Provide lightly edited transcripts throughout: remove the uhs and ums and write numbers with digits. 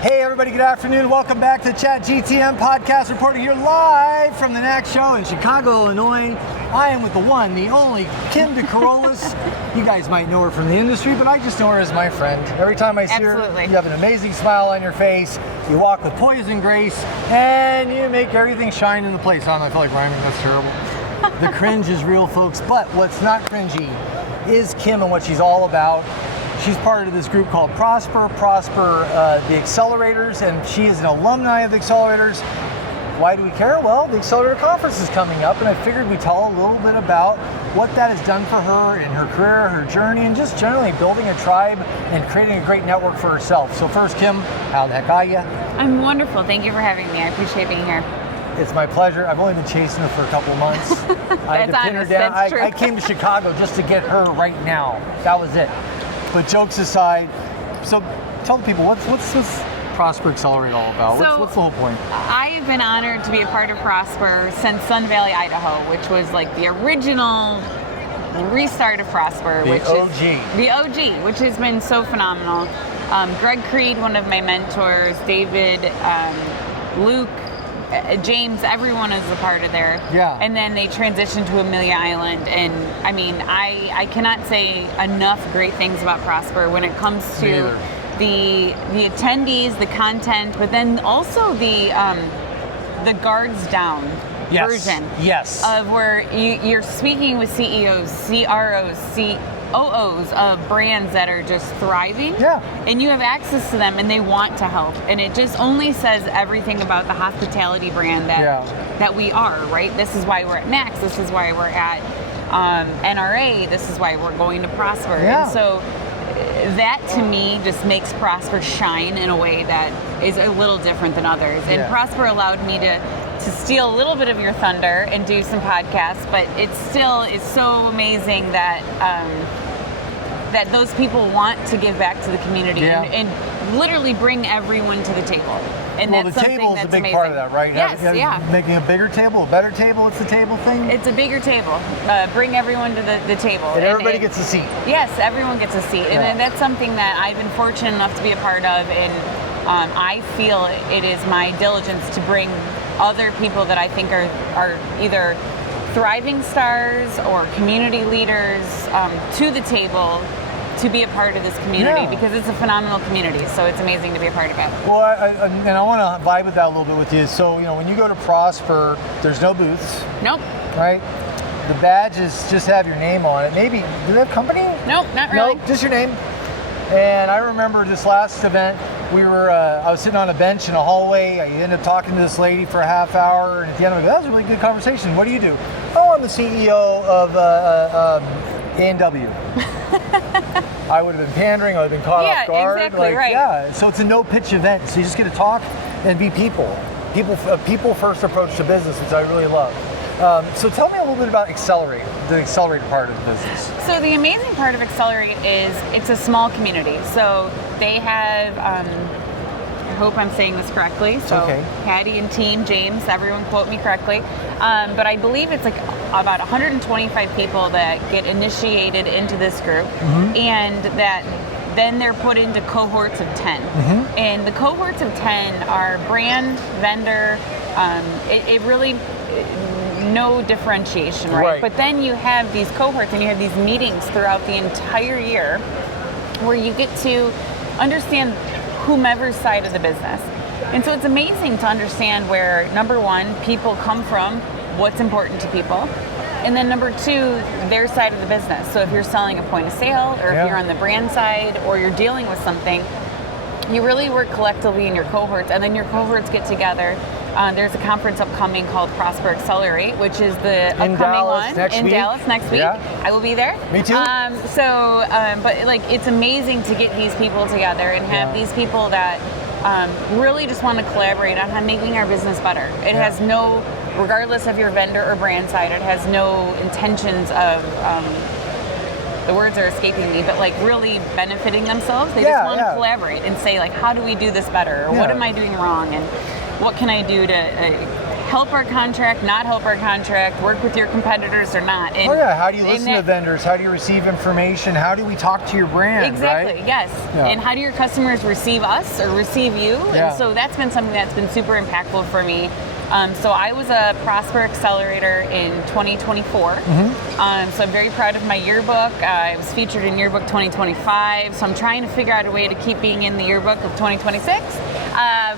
Hey everybody, good afternoon. Welcome back to Chat GTM Podcast, reporting here live from the NAC show in Chicago, Illinois. I am with the one, the only, Kim Carolis. You guys might know her from the industry, but I just know her as my friend. Every time I see her, you have an amazing smile on your face, you walk with poise and grace, and you make everything shine in the place. I don't know, I feel like rhyming, that's terrible. The cringe is real, folks, but what's not cringy is Kim and what she's all about. She's part of this group called Prosper, the Accelerators, and she is an alumni of the Accelerators. Why do we care? Well, the Accelerator Conference is coming up, and I figured we'd tell a little bit about what that has done for her in her career, her journey, and just generally building a tribe and creating a great network for herself. So first, Kim, how the heck are you? I'm wonderful. Thank you for having me. I appreciate being here. It's my pleasure. I've only been chasing her for a couple of months. I had to pin her down. I came to Chicago just to get her right now. That was it. But jokes aside, so tell the people, what's Prosper Accelerate all about? What's the whole point? I have been honored to be a part of Prosper since Sun Valley, Idaho, which was like the original restart of Prosper. The OG, which has been so phenomenal. Greg Creed, one of my mentors, David, Luke, James, everyone is a part of there. Yeah. And then they transitioned to Amelia Island. And I mean, I cannot say enough great things about Prosper when it comes to the attendees, the content, but then also the guards down version. Yes. Of where you're speaking with CEOs, CROs, COOs of brands that are just thriving. Yeah. And you have access to them and they want to help. And it just only says everything about the hospitality brand that we are, right? This is why we're at NACS. This is why we're at NRA. This is why we're going to Prosper. Yeah. And so that to me just makes Prosper shine in a way that is a little different than others. And Prosper allowed me to steal a little bit of your thunder and do some podcasts, but it still is so amazing that that those people want to give back to the community and literally bring everyone to the table. And well, that's the table is a big part of that, right? Yes, Making a bigger table, a better table. It's the table thing. It's a bigger table. Bring everyone to the table. And everybody gets a seat. Yes, everyone gets a seat, and that's something that I've been fortunate enough to be a part of. And I feel it is my diligence to bring other people that I think are either thriving stars or community leaders to the table to be a part of this community because it's a phenomenal community. So it's amazing to be a part of it. Well, I want to vibe with that a little bit with you. So, when you go to Prosper, there's no booths. Nope. Right? The badges just have your name on it. Maybe, do they have company? Nope, not really. Nope, just your name. And I remember this last event, I was sitting on a bench in a hallway. I ended up talking to this lady for a half hour, and at the end of it, that was a really good conversation. What do you do? Oh, I'm the CEO of A&W. I would have been pandering. I would have been caught off guard. Exactly, right. Yeah, so it's a no-pitch event. So you just get to talk and be people. People first approach to business, which I really love. So tell me a little bit about Accelerate, the Accelerate part of the business. So the amazing part of Accelerate is it's a small community. So they have, I hope I'm saying this correctly. So Patty and team, James, everyone quote me correctly. But I believe it's like about 125 people that get initiated into this group, and that then they're put into cohorts of 10. And the cohorts of 10 are brand, vendor, it really, no differentiation, right? But then you have these cohorts and you have these meetings throughout the entire year where you get to understand whomever's side of the business. And so it's amazing to understand where, number one, people come from, what's important to people, and then number two, their side of the business. So if you're selling a point of sale, or if you're on the brand side, or you're dealing with something, you really work collectively in your cohorts, and then your cohorts get together. There's a conference upcoming called Prosper Accelerate, which is the upcoming one in Dallas next week. I will be there. Me too. But like, it's amazing to get these people together and have these people that really just want to collaborate on making our business better. It has no, regardless of your vendor or brand side, it has no intentions of the words are escaping me, but like really benefiting themselves. They just want to collaborate and say, like, how do we do this better? Or what am I doing wrong? And what can I do to help our contract, not help our contract, work with your competitors or not. And, how do you listen to vendors? How do you receive information? How do we talk to your brand? Exactly, right? yes. Yeah. And how do your customers receive us or receive you? Yeah. And so that's been something that's been super impactful for me. So I was a Prosper Accelerator in 2024. So I'm very proud of my yearbook. I was featured in Yearbook 2025. So I'm trying to figure out a way to keep being in the yearbook of 2026.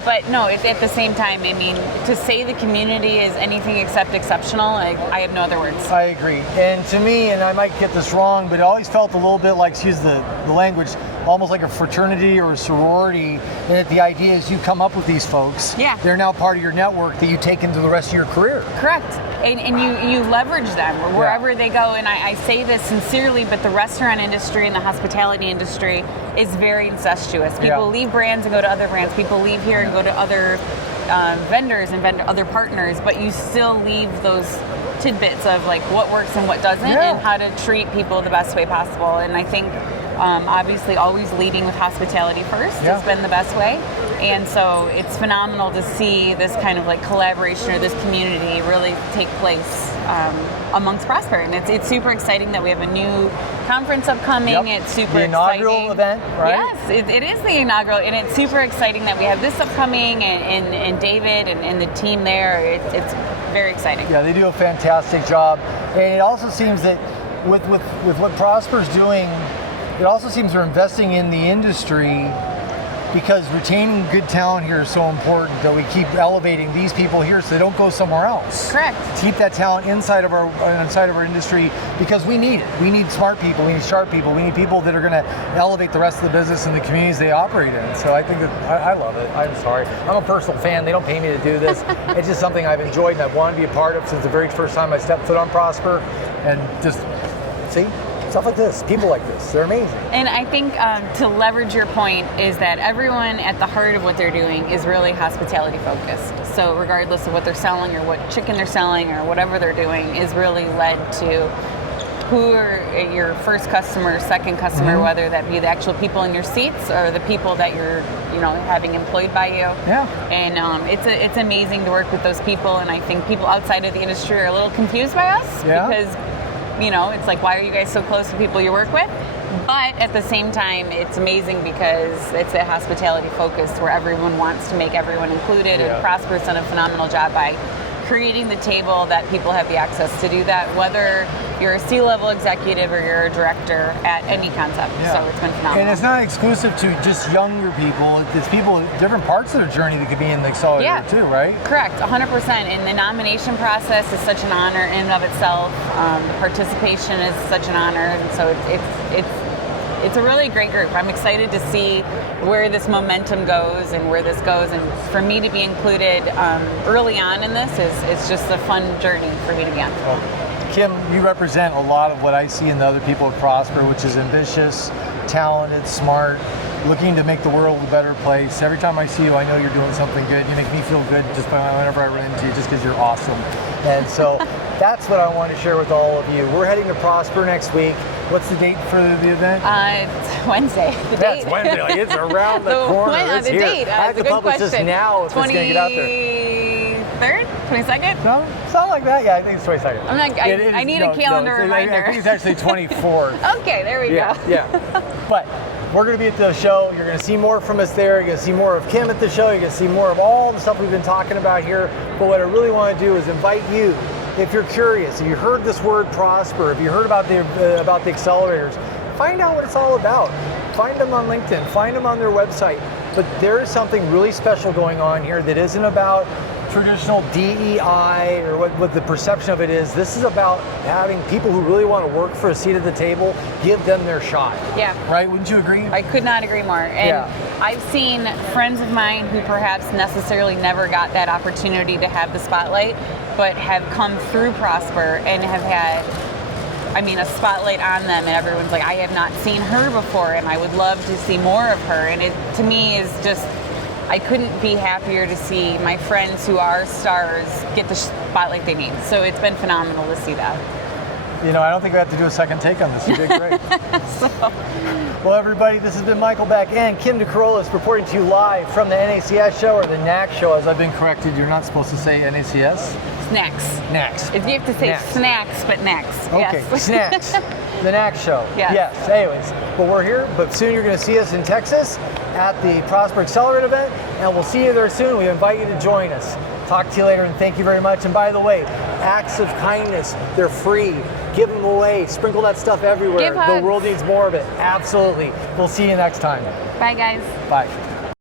But no, at the same time, I mean, to say the community is anything except exceptional, I have no other words. I agree. And to me, and I might get this wrong, but it always felt a little bit like, excuse the language, almost like a fraternity or a sorority, and that the idea is you come up with these folks. Yeah. They're now part of your network that you take into the rest of your career. Correct. And you leverage them wherever they go. And I say this sincerely, but the restaurant industry and the hospitality industry is very incestuous. People leave brands and go to other brands. People leave here and go to other vendors and other partners, but you still leave those tidbits of like what works and what doesn't and how to treat people the best way possible. And I think obviously always leading with hospitality first has been the best way. And so it's phenomenal to see this kind of like collaboration or this community really take place amongst Prosper. And it's super exciting that we have a new conference upcoming. It's super the inaugural exciting. event, right? Yes, it is the inaugural, and it's super exciting that we have this upcoming and David and the team there. It's very exciting. Yeah, they do a fantastic job. And it also seems that with what Prosper's doing, it also seems they're investing in the industry because retaining good talent here is so important that we keep elevating these people here so they don't go somewhere else. Correct. Keep that talent inside of our industry because we need it. We need smart people. We need sharp people. We need people that are going to elevate the rest of the business and the communities they operate in. So I think that I love it. I'm sorry. I'm a personal fan. They don't pay me to do this. It's just something I've enjoyed and I've wanted to be a part of since the very first time I stepped foot on Prosper. And just see. Stuff like this, people like this, they're amazing. And I think to leverage your point is that everyone at the heart of what they're doing is really hospitality focused. So regardless of what they're selling or what chicken they're selling or whatever they're doing is really led to who are your first customer, second customer, whether that be the actual people in your seats or the people that you're having employed by you. Yeah. And it's amazing to work with those people, and I think people outside of the industry are a little confused by us because it's like, why are you guys so close to people you work with? But at the same time, it's amazing because it's a hospitality focused where everyone wants to make everyone included. And Prosper's done a phenomenal job by creating the table that people have the access to do that, whether you're a C-level executive or you're a director at any concept. So it's been phenomenal. And it's not exclusive to just younger people. It's people at different parts of their journey that could be in the accelerator too, right? Correct, 100%. And the nomination process is such an honor in and of itself. The participation is such an honor. And so it's a really great group. I'm excited to see where this momentum goes and where this goes. And for me to be included early on in this is just a fun journey for me to be on. Kim, you represent a lot of what I see in the other people at Prosper, which is ambitious, talented, smart, looking to make the world a better place. Every time I see you, I know you're doing something good. You make me feel good just whenever I run into you, just because you're awesome. And so that's what I want to share with all of you. We're heading to Prosper next week. What's the date for the event? It's Wednesday. The date. It's Wednesday. Like, it's around the corner. It's the here. date. I have to publish this now if it's going to get out there. 23rd? 22nd? No, something like that. Yeah, I think it's 22nd. I need a calendar reminder. I think it's actually 24th. Okay, there we go. Yeah. But we're going to be at the show. You're going to see more from us there. You're going to see more of Kim at the show. You're going to see more of all the stuff we've been talking about here. But what I really want to do is invite you, if you're curious, if you heard this word Prosper, if you heard about the accelerators, find out what it's all about. Find them on LinkedIn. Find them on their website. But there is something really special going on here that isn't about traditional DEI or what the perception of it is. This is about having people who really want to work for a seat at the table, give them their shot. Yeah. Right? Wouldn't you agree? I could not agree more. And I've seen friends of mine who perhaps necessarily never got that opportunity to have the spotlight, but have come through Prosper and have had a spotlight on them, and everyone's like, I have not seen her before and I would love to see more of her. And it, to me, is just, I couldn't be happier to see my friends who are stars get the spotlight they need. So it's been phenomenal to see that. You know, I don't think we have to do a second take on this. You did great. Well, everybody, this has been Michael Beck and Kim DeCarolis reporting to you live from the NACS show, or the NAC show, as I've been corrected. You're not supposed to say NACS. Snacks. NACS. If you have to say Snacks. Snacks, but next. Okay, Yes. Snacks. The NAC show. Yes. Anyways, but we're here, but soon you're going to see us in Texas at the Prosper Accelerate event, and we'll see you there soon. We invite you to join us. Talk to you later, and thank you very much. And by the way, acts of kindness, they're free. Give them away. Sprinkle that stuff everywhere. Give hugs. The world needs more of it. Absolutely. We'll see you next time. Bye, guys. Bye.